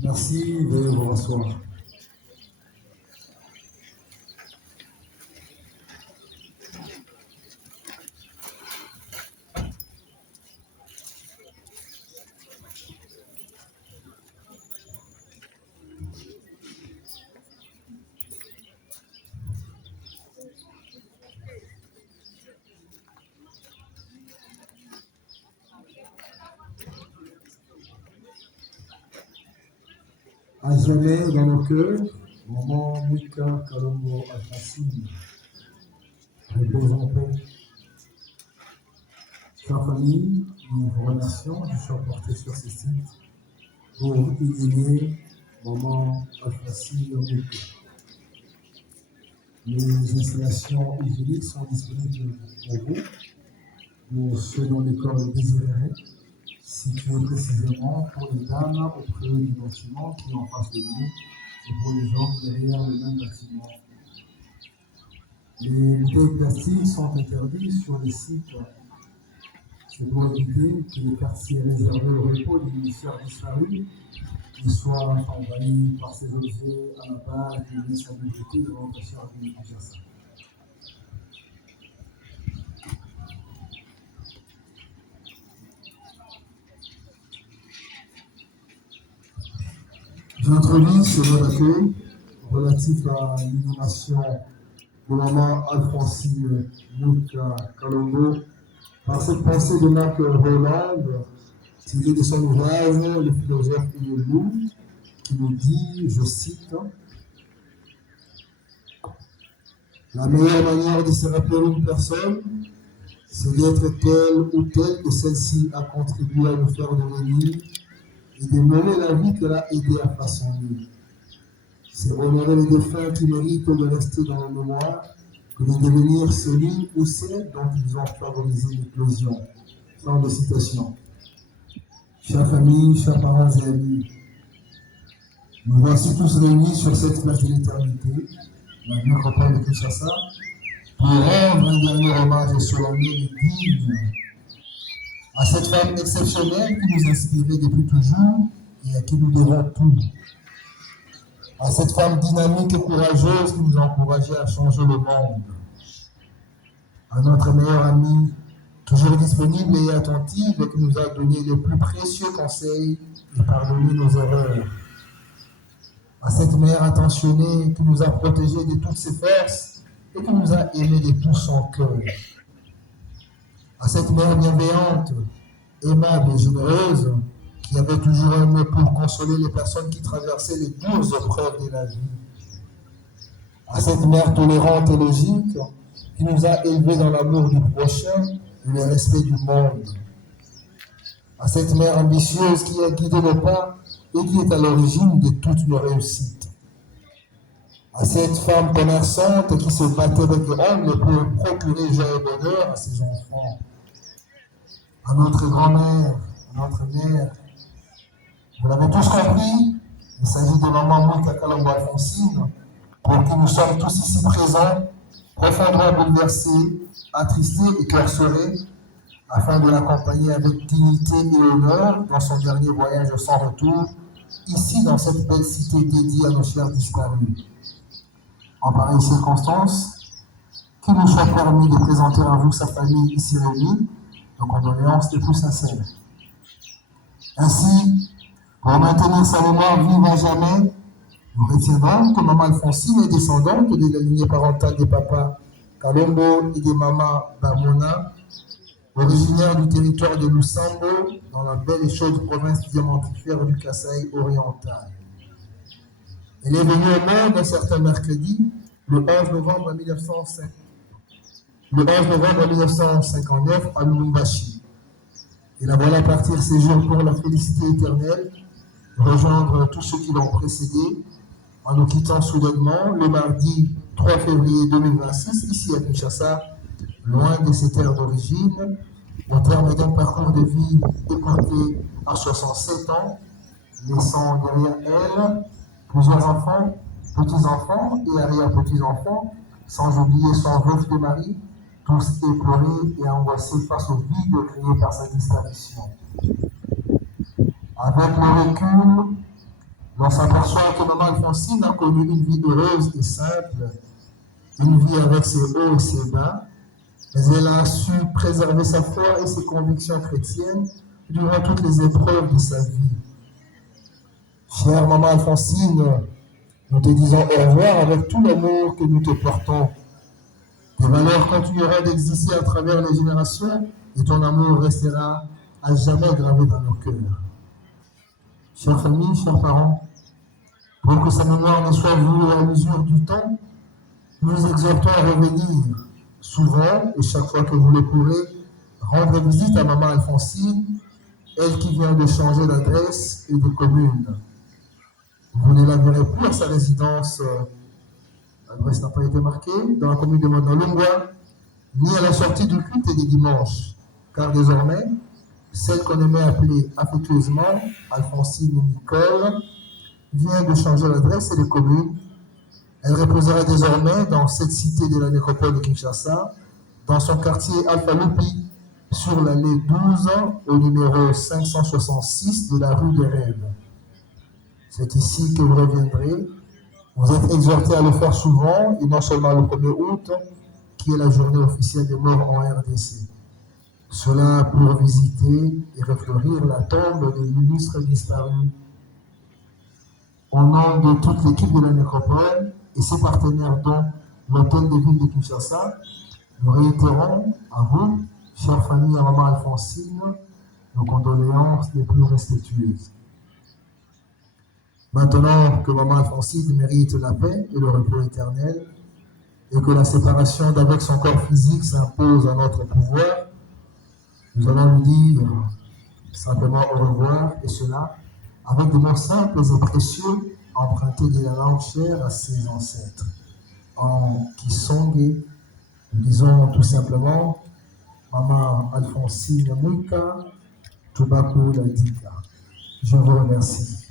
Merci, veuillez vous rasseoir. À jamais dans nos cœurs, maman Mika Kalongo Alfonsine, repose en paix. Chère famille, nous vous remercions du choix porté sur ces sites pour inhumer maman Alfonsine Mika. Les installations hygiéniques sont disponibles pour vous, pour ceux dont les corps le désireraient, situés précisément pour les dames auprès du bâtiment qui est en face de nous et pour les hommes derrière le même bâtiment. Les bouteilles plastiques sont interdites sur les sites. C'est pour éviter que les quartiers réservés au repos des ministères disparus ne soient envahis par ces objets à la base de l'insalubrité de notre cher de Kinshasa. J'introduis ce mot d'accueil relatif à l'inhumation de maman Alfonsine Mika Kalongo par cette pensée de Marc Roland, tirée de son ouvrage Le philosophe et le loup, qui nous dit, je cite, la meilleure manière de se rappeler une personne, c'est d'être telle ou telle que celle-ci a contribué à nous faire devenir et de mener la vie qu'elle a aidé à façonner. C'est honorer les défunts qui méritent de rester dans la mémoire que de devenir celui ou celle dont ils ont favorisé l'éclosion. Fin de citation. Chère famille, chers parents et amis, nous voici tous réunis sur cette plage de l'éternité, la métropole de Kinshasa, pour rendre un dernier hommage solennel et digne à cette femme exceptionnelle qui nous inspirait depuis toujours et à qui nous devons tout. À cette femme dynamique et courageuse qui nous a encouragés à changer le monde. À notre meilleure amie, toujours disponible et attentive et qui nous a donné les plus précieux conseils et pardonné nos erreurs. À cette mère attentionnée qui nous a protégés de toutes ses forces et qui nous a aimés de tout son cœur. À cette mère bienveillante, aimable et généreuse, qui avait toujours un mot pour consoler les personnes qui traversaient les dures épreuves de la vie. À cette mère tolérante et logique, qui nous a élevés dans l'amour du prochain et le respect du monde. À cette mère ambitieuse qui a guidé nos pas et qui est à l'origine de toutes nos réussites. À cette femme commerçante qui se battait avec ongles pour procurer joie et bonheur à ses enfants. À notre grand-mère, à notre mère. Vous l'avez tous compris, il s'agit de maman Mika Kalongo Alfonsine, pour qui nous sommes tous ici présents, profondément bouleversés, attristés et cœurs serrés, afin de l'accompagner avec dignité et honneur dans son dernier voyage sans retour ici dans cette belle cité dédiée à nos chers disparus. En pareille circonstance, qu'il nous soit permis de présenter à vous sa famille ici réunie, nos condoléances les plus sincères. Ainsi, pour maintenir sa mémoire vive à jamais, nous retiendrons que Maman Alphonsine est descendante de la lignée parentale des papas Kalombo et des mamas Bamona, originaire du territoire de Lusambo, dans la belle et chaude province diamantifère du Kasaï oriental. Elle est venue au monde un certain mercredi, le 11 novembre 1959 à Lubumbashi. Et la voilà partir ses jours pour la félicité éternelle, rejoindre tous ceux qui l'ont précédé, en nous quittant soudainement le mardi 3 février 2026, ici à Kinshasa, loin de ses terres d'origine, au terme d'un parcours de vie écourté à 67 ans, laissant derrière elle plusieurs enfants, petits-enfants et arrière-petits-enfants, sans oublier son veuf de mari, tous éplorés et angoissés face au vide créé par sa disparition. Avec le recul, l'on s'aperçoit que Maman Alphonsine a connu une vie heureuse et simple, une vie avec ses hauts et ses bas, mais elle a su préserver sa foi et ses convictions chrétiennes durant toutes les épreuves de sa vie. Chère Maman Alphonsine, nous te disons au revoir avec tout l'amour que nous te portons. Tes valeurs continueront d'exister à travers les générations et ton amour restera à jamais gravé dans nos cœurs. Chère famille, chers parents, pour que sa mémoire ne soit vue à l'usure du temps, nous vous exhortons à revenir souvent et chaque fois que vous le pourrez, rendre visite à Maman Alphonsine, elle qui vient de changer d'adresse et de commune. Vous ne la verrez plus à sa résidence, l'adresse n'a pas été marquée, dans la commune de Mandalungwa, ni à la sortie du culte et des dimanches, car désormais, celle qu'on aimait appeler affectueusement Alphonsine Nicole vient de changer l'adresse et de commune. Elle reposera désormais dans cette cité de la nécropole de Kinshasa, dans son quartier Alpha Lupi, sur l'allée 12, au numéro 566 de la rue des Rêves. C'est ici que vous reviendrez. Vous êtes exhortés à le faire souvent, et non seulement le 1er août, qui est la journée officielle des morts en RDC. Cela pour visiter et refleurir la tombe de l'illustre disparu. Au nom de toute l'équipe de la nécropole et ses partenaires dont l'hôtel de ville de Kinshasa, nous réitérons à vous, chère famille à Maman Alphonsine, nos condoléances les plus respectueuses. Maintenant que Maman Alphonsine mérite la paix et le repos éternel, et que la séparation d'avec son corps physique s'impose à notre pouvoir, nous allons lui dire simplement au revoir, et cela avec des mots simples et précieux empruntés de la langue chère à ses ancêtres. En Kisongé, nous disons tout simplement Maman Alphonsine Mouika, Tubaku Ladika. Je vous remercie.